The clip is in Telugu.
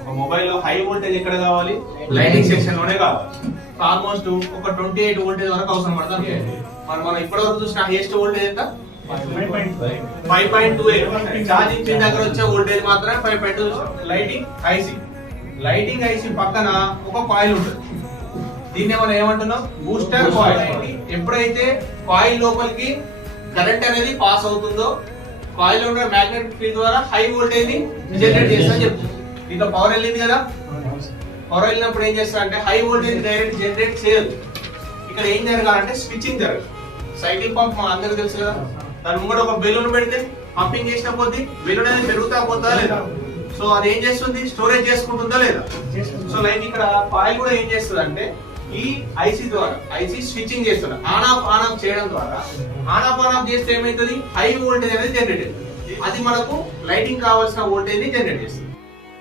ఒక మొబైల్ లో హై వోల్టేజ్ ఎక్కడ కావాలి? లైటింగ్ సెక్షన్ లోనే కావాలి. ఆల్మోస్ట్ ఒక 28 వోల్టేజ్ వరకు అవసరం పడుతుంది. మనం ఇప్పటివరకు చూసిన హైయెస్ట్ వోల్టేజ్ ఎంత? 5.28. ఛార్జింగ్ పిన్ దగ్గర వచ్చే వోల్టేజ్ మాత్రమే 5.2. లైటింగ్ ఐసి పక్కన ఒక కాయిల్ ఉంటుంది. దీన్ని మనం ఏమంటున్నాం? Booster coil. ఎప్పుడైతే కాయిల్ లోపలికి కరెంట్ అనేది పాస్ అవుతుందో కాయిల్ ఉన్న మ్యాగ్నెటిక్ ఫీల్డ్ ద్వారా హై వోల్టేజ్ ని జనరేట్ చేస్తుందని చెప్తుంది. దీంట్లో పవర్ వెళ్ళింది కదా, పవర్ వెళ్ళినప్పుడు ఏం చేస్తా అంటే హై వోల్టేజ్ డైరెక్ట్ జనరేట్ చేయదు. ఇక్కడ ఏం జరగాలంటే స్విచ్చింగ్ జరగదు. సైకిల్ పంప్ మన అందరికి తెలుసు కదా, దాని ముంగడ ఒక బెలూన్ పెడితే పంపింగ్ చేసిన కొద్దీ బెలూన్ అనేది పెరుగుతా పోతుందా లేదా? సో అది ఏం చేస్తుంది? స్టోరేజ్ చేసుకుంటుందా లేదా? సో లైక్ ఇక్కడ కాయిల్ కూడా ఏం చేస్తుంది అంటే ఈ ఐసీ ద్వారా ఐసీ స్విచ్చింగ్ చేస్తుంది. ఆన్ ఆఫ్ చేయడం ద్వారా ఆన్ ఆఫ్ చేస్తే ఏమైతుంది? హై వోల్టేజ్ అనేది జనరేట్ అవుతుంది. అది మనకు లైటింగ్ కావాల్సిన వోల్టేజ్ ని జనరేట్ చేస్తుంది.